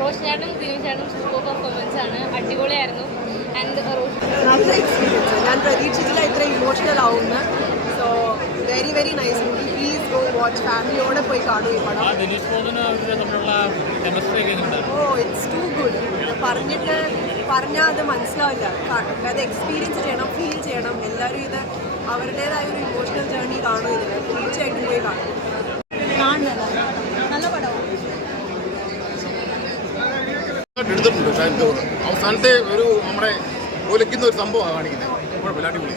റോഷനേട്ടനും ദിനേശേട്ടനും super performance ആണ്, അടിപൊളിയായിരുന്നു. And നല്ല എക്സ്പീരിയൻസ്. ഞാൻ പ്രതീക്ഷിച്ചില്ല ഇത്ര ഇമോഷണൽ ആവുമെന്ന്. So very very nice movie. Please go watch. ഫാമിലിയോടെ പോയി കാണുക ഈ പടം. It's too good. പറഞ്ഞാൽ അത് മനസ്സിലാവില്ല. അത് എക്സ്പീരിയൻസ് ചെയ്യണം, ഫീൽ ചെയ്യണം. എല്ലാവരും ഇത് അവരുടേതായ ഒരു ഇമോഷണൽ ജേർണി കാണും. ഇതിന് തീർച്ചയായിട്ടും പോയി കാണും. നല്ല പടമാണ്. എടുത്തിട്ടുണ്ട്. പക്ഷേ അവസാനത്തെ ഒരു നമ്മുടെ ഒലിക്കുന്ന ഒരു സംഭവമാണ് കാണിക്കുന്നത്. കുഴപ്പമില്ല, അടിപൊളി.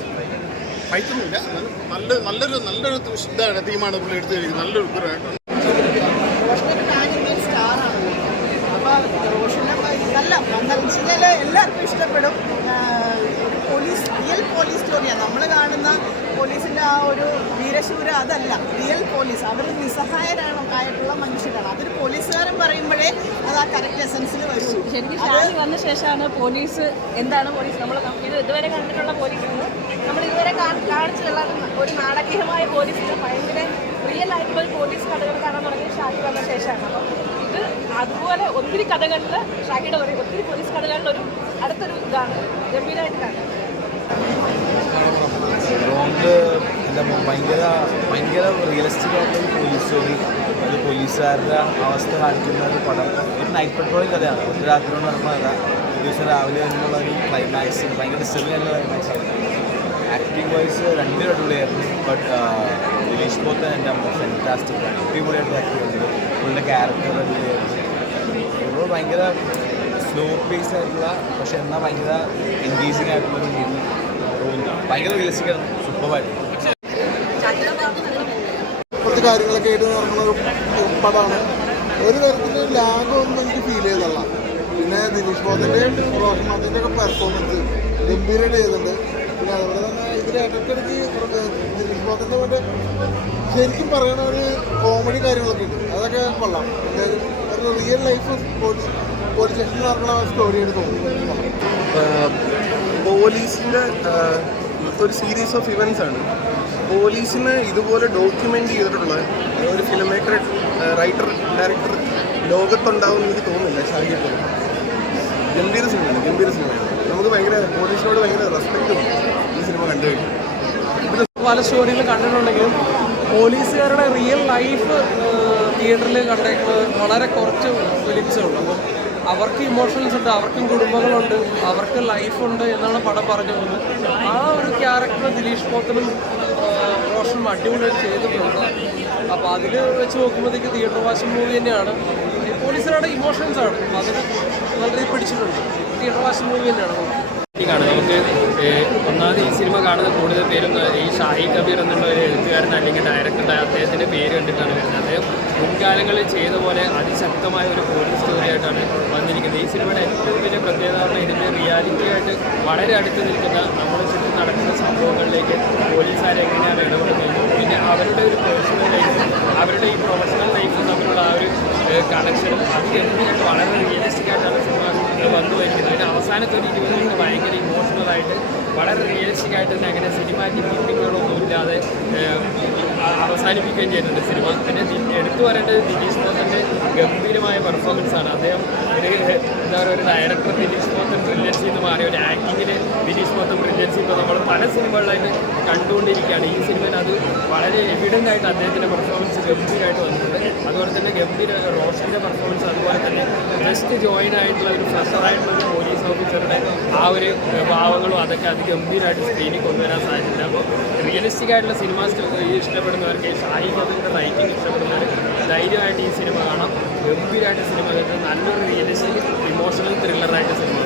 ഫൈറ്റൊന്നുമില്ല. നല്ലൊരു ഇതാണ് തീമാണ് പുള്ളി എടുത്ത് കഴിക്കുന്നത്. നല്ലൊരു നല്ല എല്ലാവർക്കും ഇഷ്ടപ്പെടും. റിയൽ പോലീസ് സ്റ്റോറിയാണ് നമ്മൾ കാണുന്ന. പോലീസിൻ്റെ ആ ഒരു വീരശൂര അതല്ല റിയൽ പോലീസ്. അവർ നിസ്സഹായരായിട്ടുള്ള മനുഷ്യരാണ്. അതൊരു പോലീസുകാരൻ പറയുമ്പോഴേ അത് ആ കറക്റ്റ് എസൻസിൽ വരും. ശരിക്കും ഷാനി വന്ന ശേഷമാണ് പോലീസ് എന്താണ് പോലീസ് നമ്മൾ ഇതുവരെ കണ്ടിട്ടുള്ള പോലീസ് നമ്മൾ ഇതുവരെ കാണിച്ചുള്ള ഒരു നാടകീയമായ പോലീസിന് ഭയങ്കര റിയൽ ആയിട്ടുള്ള ഒരു പോലീസ് കഥകൾ കാണാൻ തുടങ്ങിയ ഷാനി വന്ന ശേഷമാണ്. അപ്പം ഇത് അതുപോലെ ഒത്തിരി കഥകളിൽ ഷാഹിയുടെ പറയും ഒത്തിരി പോലീസ് കഥകളിൽ ഒരു അടുത്തൊരു ഇതാണ് ഗംഭീരമായിട്ട് കാണുന്നത്. ഭയങ്കര റിയലിസ്റ്റിക് ആയിട്ടുള്ള പോലീസ് സ്റ്റോറി. ഒരു പോലീസുകാരുടെ അവസ്ഥ കാണിക്കുന്ന ഒരു പടം. ഒരു നൈറ്റ് പെട്രോളിംഗ് കഥയാണ്. ഒരു രാത്രി കൊണ്ട് നടക്കുന്ന കഥ. ഒരു ദിവസം രാവിലെ വരുമ്പോൾ ഒരു ക്ലൈമാക്സ് ഭയങ്കര ഡിസ്റ്റർബിംഗ് ആയിട്ടുള്ള ക്ലൈമാക്സ് ആണ്. ആക്ടിംഗ് വൈസ് രണ്ടും അടിപൊളിയായിരുന്നു. ബട്ട് ദിലീഷ് പോത്തൻ എൻ്റെ ഫാൻറ്റാസ്റ്റിക് ആണ്. അടിപൊളിയായിട്ട് ആക്ട് ചെയ്യുന്നുണ്ട്. പുള്ളിയുടെ ക്യാരക്ടർ അടിപൊളിയായിരുന്നു. ഇപ്പോൾ ഭയങ്കര സ്ലോ പേസ് ആയിട്ടുള്ള പക്ഷെ എന്നാൽ ഭയങ്കര എൻഗേജിങ് ആയിട്ടുള്ളൊരു മൂവി. ഭയങ്കര റിയലിസ്റ്റിക് ആണ്. സൂപ്പറായിട്ട് കുറച്ച് കാര്യങ്ങളൊക്കെ ആയിട്ട് നടക്കുന്ന ഒരു പടമാണ്. ഒരു തരത്തിൽ ലാഗൊന്നും എനിക്ക് ഫീൽ ചെയ്തല്ല. പിന്നെ ദിലീഷ് ബോധൻ്റെയും റോഷന്മാത്തിൻ്റെ ഒക്കെ പെർഫോമൻസ് ഗംഭീരമായിട്ട് ചെയ്തിട്ടുണ്ട്. പിന്നെ അതുപോലെ തന്നെ ഇതിൽ ഇടയ്ക്കിടയ്ക്ക് ദിലീഷ് ബോധൻ്റെ കൊണ്ട് ശരിക്കും പറയണ ഒരു കോമഡി കാര്യങ്ങളൊക്കെ ഉണ്ട്. അതൊക്കെ കൊള്ളാം. ഒരു റിയൽ ലൈഫ് പോലീസ് സ്റ്റേഷനിൽ നടക്കുന്ന സ്റ്റോറിയായിട്ട് തോന്നുന്നു. പോലീസിൻ്റെ ഒരു സീരീസ് ഓഫ് ഇവൻറ്റ്സ് ആണ്. പോലീസിനെ ഇതുപോലെ ഡോക്യുമെൻ്റ് ചെയ്തിട്ടുള്ള ഒരു ഫിലിം മേക്കർ, റൈറ്റർ, ഡയറക്ടർ ലോകത്തുണ്ടാവുമെന്ന് എനിക്ക് തോന്നുന്നില്ല. ഷാഹിയുടെ ഗംഭീര സിനിമയാണ്. നമുക്ക് ഭയങ്കര പോലീസിനോട് ഭയങ്കര റെസ്പെക്റ്റും ഈ സിനിമ കണ്ടു കഴിഞ്ഞു. പല സ്റ്റോറികൾ കണ്ടിട്ടുണ്ടെങ്കിലും പോലീസുകാരുടെ റിയൽ ലൈഫ് തിയേറ്ററിൽ കണ്ടേക്കുന്നത് വളരെ കുറച്ച് ഫിലിംസേ ഉള്ളൂ. അപ്പം അവർക്ക് ഇമോഷൻസ് ഉണ്ട്, അവർക്കും കുടുംബങ്ങളുണ്ട്, അവർക്ക് ലൈഫുണ്ട് എന്നാണ് പടം പറഞ്ഞു പോകുന്നത്. ആ ഒരു ക്യാരക്ടർ ദിലീഷ് പോത്തനും റോഷനും അടിപൊളിയായിട്ട് ചെയ്തിട്ടുണ്ട്. അപ്പോൾ അതിൽ വെച്ച് നോക്കുമ്പോഴത്തേക്ക് തിയേറ്റർ വാച്ചിങ് മൂവി തന്നെയാണ്. പോലീസുകാരുടെ ഇമോഷൻസാണ് അതിന് നല്ല രീതിയിൽ പിടിച്ചിട്ടുണ്ട്. തിയേറ്റർ വാച്ചിങ് മൂവി തന്നെയാണ്. നമുക്ക് ഒന്നാമത് ഈ സിനിമ കാണുന്ന കൂടുതൽ പേരും ഈ ഷാഹി കബീർ എന്നുള്ള ഒരു എഴുത്തുകാരൻ അല്ലെങ്കിൽ ഡയറക്ടറുടെ അദ്ദേഹത്തിൻ്റെ പേര് കണ്ടിട്ടാണ് വരുന്നത്. അദ്ദേഹം മുൻകാലങ്ങളിൽ ചെയ്ത പോലെ അതിശക്തമായ ഒരു പോലീസ് സ്റ്റോറിയായിട്ടാണ് വന്നിരിക്കുന്നത്. ഈ സിനിമയുടെ ഏറ്റവും വലിയ പ്രത്യേകത പറഞ്ഞാൽ ഇതിൻ്റെ റിയാലിറ്റിയായിട്ട് വളരെ അടുത്ത് നിൽക്കുന്ന നമ്മുടെ ചുറ്റും നടക്കുന്ന സംഭവങ്ങളിലേക്ക് പോലീസുകാർ എങ്ങനെയാണ് ഇടപെടുന്നത്, പിന്നെ അവരുടെ ഒരു പേഴ്സണൽ ലൈഫും അവരുടെ ഈ പ്രൊഫഷണൽ ലൈഫും തമ്മിലുള്ള ആ ഒരു കണക്ഷനും അത് ഗംഭീരമായിട്ട് വളരെ റിയലിസ്റ്റിക് ആയിട്ടാണ് സിനിമ വന്നു വരുന്നത്. അതിൻ്റെ അവസാനത്തെ ഒരു 20 മിനിറ്റ് ഭയങ്കര ഇമോഷണലായിട്ട് വളരെ റിയലിസ്റ്റിക് ആയിട്ട് തന്നെ അങ്ങനെ സിനിമാറ്റിക് ഗിഫ്റ്റിങ്ങുകളൊന്നും ഇല്ലാതെ അവസാനിപ്പിക്കുകയും ചെയ്യുന്നുണ്ട് സിനിമ. പിന്നെ എടുത്തു പറയേണ്ടത് ദിലീഷ് പോത്തൻ്റെ ഗംഭീരമായ പെർഫോമൻസാണ്. അദ്ദേഹം എന്താ പറയുക, ഒരു ഡയറക്ടർ ദിലീഷ് പോത്തൻ ബ്രില്യൻസി എന്ന് മാറിയ ഒരു ആക്ടിങ്ങിൽ ദിലീഷ് പോത്തൻ ബ്രില്യൻസി ഇപ്പോൾ നമ്മൾ പല സിനിമകളിലായിട്ട് കണ്ടുകൊണ്ടിരിക്കുകയാണ്. ഈ സിനിമയിൽ അത് വളരെ എവിഡൻ്റ് ആയിട്ട് അദ്ദേഹത്തിൻ്റെ പെർഫോമൻസ് ഗംഭീരമായിട്ട് വന്നിട്ടുണ്ട്. അതുപോലെ തന്നെ ഗംഭീര റോഷൻ്റെ പെർഫോമൻസ്, അതുപോലെ തന്നെ ജസ്റ്റ് ജോയിൻ ആയിട്ടുള്ള ഒരു ഫ്രഷറായിട്ടുള്ള ഒരു പോലീസ് ഓഫീസറുടെ ആ ഒരു ഭാവങ്ങളും അതൊക്കെ അത് ഗംഭീരമായിട്ട് സ്ക്രീനിൽ കൊണ്ടുവരാൻ സാധിച്ചിട്ടുണ്ട്. അപ്പോൾ റിയലിസ്റ്റിക് ആയിട്ടുള്ള സിനിമ ഇഷ്ടപ്പെടുന്നവർക്ക്, ഷാഹി കബീറിൻ്റെ റൈറ്റിംഗ് ഇഷ്ടപ്പെടുന്നവർ ധൈര്യമായിട്ട് ഈ സിനിമ കാണാം. ഗംഭീരമായിട്ട് സിനിമ കണ്ടിട്ട് നല്ലൊരു റിയലിസ്റ്റിക് ഇമോഷണൽ ത്രില്ലറായിട്ട് സിനിമ